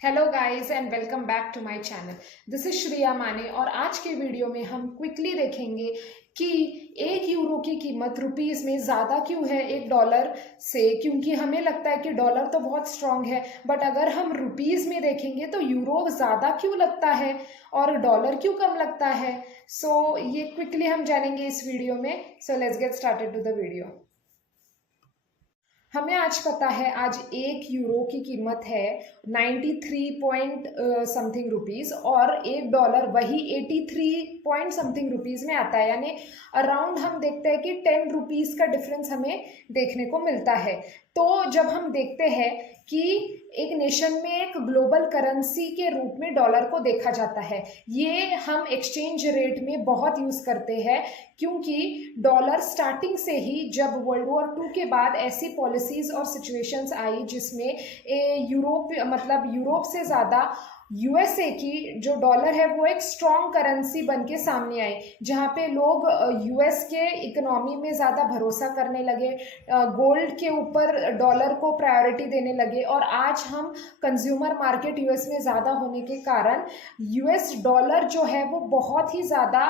Hello guys and welcome back to my channel. This is Shreya Mane और आज के video में हम क्विकली देखेंगे कि एक यूरो की कीमत रुपीस में ज़्यादा क्यों है एक डॉलर से। क्योंकि हमें लगता है कि डॉलर तो बहुत स्ट्रांग है, बट अगर हम रुपीस में देखेंगे तो यूरो ज़्यादा क्यों लगता है और डॉलर क्यों कम लगता है। सो ये क्विकली हम जानेंगे इस वीडियो में। So let's get started to the video. हमें आज पता है आज एक यूरो की कीमत है 93 पॉइंट समथिंग रुपीस और एक डॉलर वही 83 पॉइंट समथिंग रुपीस में आता है। यानी अराउंड हम देखते हैं कि 10 रुपीस का डिफरेंस हमें देखने को मिलता है। तो जब हम देखते हैं कि एक नेशन में एक ग्लोबल करेंसी के रूप में डॉलर को देखा जाता है, ये हम एक्सचेंज रेट में बहुत यूज करते हैं। क्योंकि डॉलर स्टार्टिंग से ही जब वर्ल्ड वॉर 2 के बाद ऐसी पॉलिसीज और सिचुएशंस आई जिसमें यूरोप से ज़्यादा यूएसए की जो डॉलर है वो एक स्ट्रॉन्ग करेंसी बन के सामने आई, जहाँ पे लोग यूएस के इकोनॉमी में ज़्यादा भरोसा करने लगे, गोल्ड के ऊपर डॉलर को प्रायोरिटी देने लगे। और आज हम कंज्यूमर मार्केट यूएस में ज़्यादा होने के कारण यूएस डॉलर जो है वो बहुत ही ज़्यादा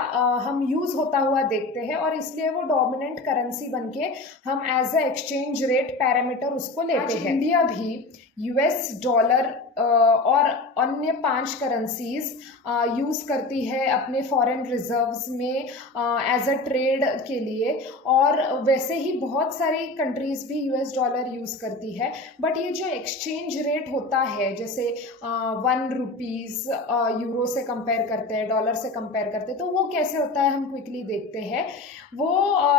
हम यूज़ होता हुआ देखते हैं और इसलिए वो डोमिनेंट करेंसी बन के हम as a exchange rate parameter उसको लेते हैं। इंडिया भी यूएस डॉलर और अन्य 5 करेंसीज यूज़ करती है अपने फॉरेन रिजर्व्स में एज अ ट्रेड के लिए। और वैसे ही बहुत सारी कंट्रीज़ भी यूएस डॉलर यूज़ करती है। बट ये जो एक्सचेंज रेट होता है, जैसे 1 रुपीज़ यूरो से कंपेयर करते हैं, डॉलर से कंपेयर करते हैं, तो वो कैसे होता है हम क्विकली देखते हैं। वो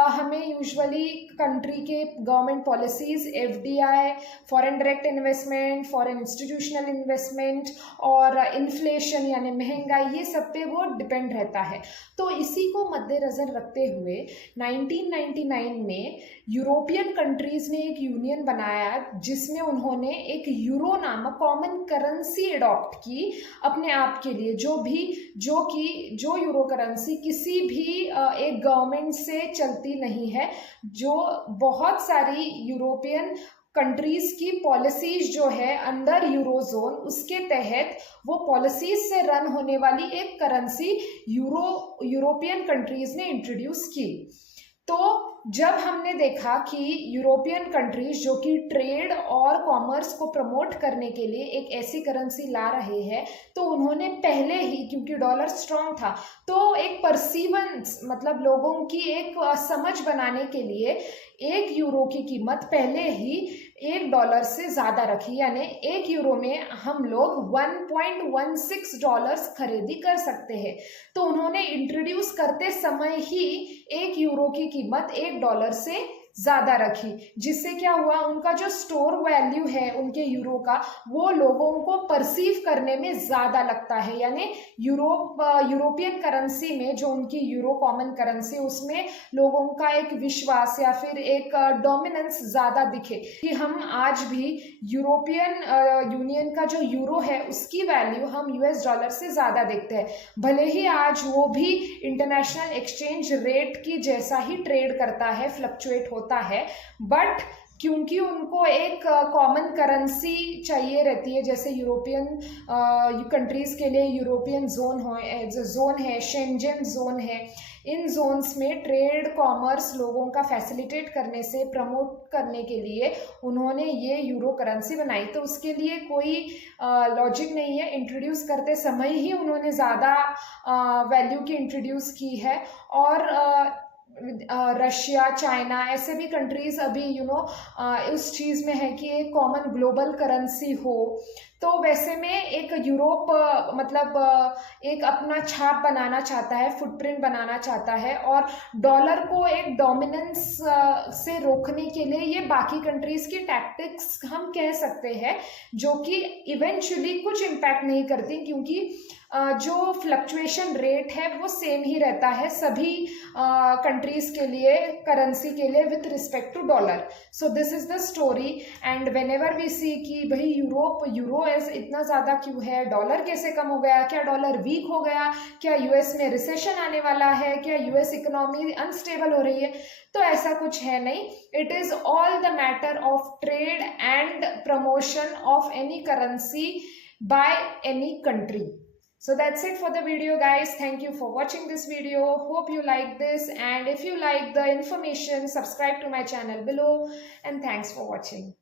हमें यूजुअली कंट्री के government policies, FDI, foreign direct investment, foreign institutional investment और इन्फ्लेशन यानी महंगाई, ये सब पे वो डिपेंड रहता है। तो इसी को मद्देनजर रखते हुए 1999 में यूरोपियन कंट्रीज़ ने एक यूनियन बनाया जिसमें उन्होंने एक यूरो नामक कॉमन करेंसी अडॉप्ट की अपने आप के लिए, जो यूरो करेंसी किसी भी एक गवर्नमेंट से चलती नहीं है। जो बहुत सारी यूरोपियन कंट्रीज की पॉलिसीज जो है अंडर यूरोजोन, उसके तहत वो पॉलिसीज से रन होने वाली एक करेंसी यूरोपियन कंट्रीज ने इंट्रोड्यूस की। तो जब हमने देखा कि यूरोपियन कंट्रीज जो कि ट्रेड और कॉमर्स को प्रमोट करने के लिए एक ऐसी करेंसी ला रहे हैं, तो उन्होंने पहले ही, क्योंकि डॉलर स्ट्रांग था, तो एक परसीवेंस लोगों की एक समझ बनाने के लिए एक यूरो की कीमत पहले ही एक डॉलर से ज़्यादा रखी। यानी एक यूरो में हम लोग 1.16 डॉलर्स खरीदी कर सकते हैं। तो उन्होंने इंट्रोड्यूस करते समय ही एक यूरो की कीमत एक डॉलर से ज़्यादा रखी, जिससे क्या हुआ, उनका जो स्टोर वैल्यू है उनके यूरो का, वो लोगों को परसीव करने में ज़्यादा लगता है। यानी यूरोपियन करेंसी में जो उनकी यूरो कॉमन करेंसी, उसमें लोगों का एक विश्वास या फिर एक डोमिनेंस ज़्यादा दिखे कि हम आज भी यूरोपियन यूनियन का जो यूरो है उसकी वैल्यू हम यूएस डॉलर से ज़्यादा देखते हैं। भले ही आज वो भी इंटरनेशनल एक्सचेंज रेट की जैसा ही ट्रेड करता है, फ्लक्चुएट होता है, बट क्योंकि उनको एक कॉमन करेंसी चाहिए रहती है, जैसे यूरोपियन कंट्रीज़ के लिए यूरोपियन जोन है, शेंजन जोन है, इन जोन्स में ट्रेड कॉमर्स लोगों का फैसिलिटेट करने से, प्रमोट करने के लिए उन्होंने ये यूरो करेंसी बनाई। तो उसके लिए कोई लॉजिक नहीं है, इंट्रोड्यूस करते समय ही उन्होंने ज़्यादा वैल्यू की इंट्रोड्यूस की है। और रशिया, चाइना, ऐसे भी कंट्रीज अभी उस चीज़ में है कि एक कॉमन ग्लोबल करेंसी हो। तो वैसे में एक यूरोप एक अपना छाप बनाना चाहता है, फुटप्रिंट बनाना चाहता है, और डॉलर को एक डोमिनेंस से रोकने के लिए ये बाकी कंट्रीज की टैक्टिक्स हम कह सकते हैं, जो कि इवेंचुअली कुछ इम्पैक्ट नहीं करती, क्योंकि जो फ्लक्चुएशन रेट है वो सेम ही रहता है सभी कंट्रीज के लिए, करेंसी के लिए, with respect to dollar. So this is the story. And whenever we see कि भाई यूरो इतना ज़्यादा क्यों है, डॉलर कैसे कम हो गया, क्या डॉलर वीक हो गया, क्या यूएस में रिसेशन आने वाला है, क्या यूएस इकोनॉमी अनस्टेबल हो रही है, तो ऐसा कुछ है नहीं। It is all the matter of trade and promotion of any currency by any country. So that's it for the video, guys. Thank you for watching this video. Hope you like this, and if you like the information, subscribe to my channel below, and thanks for watching.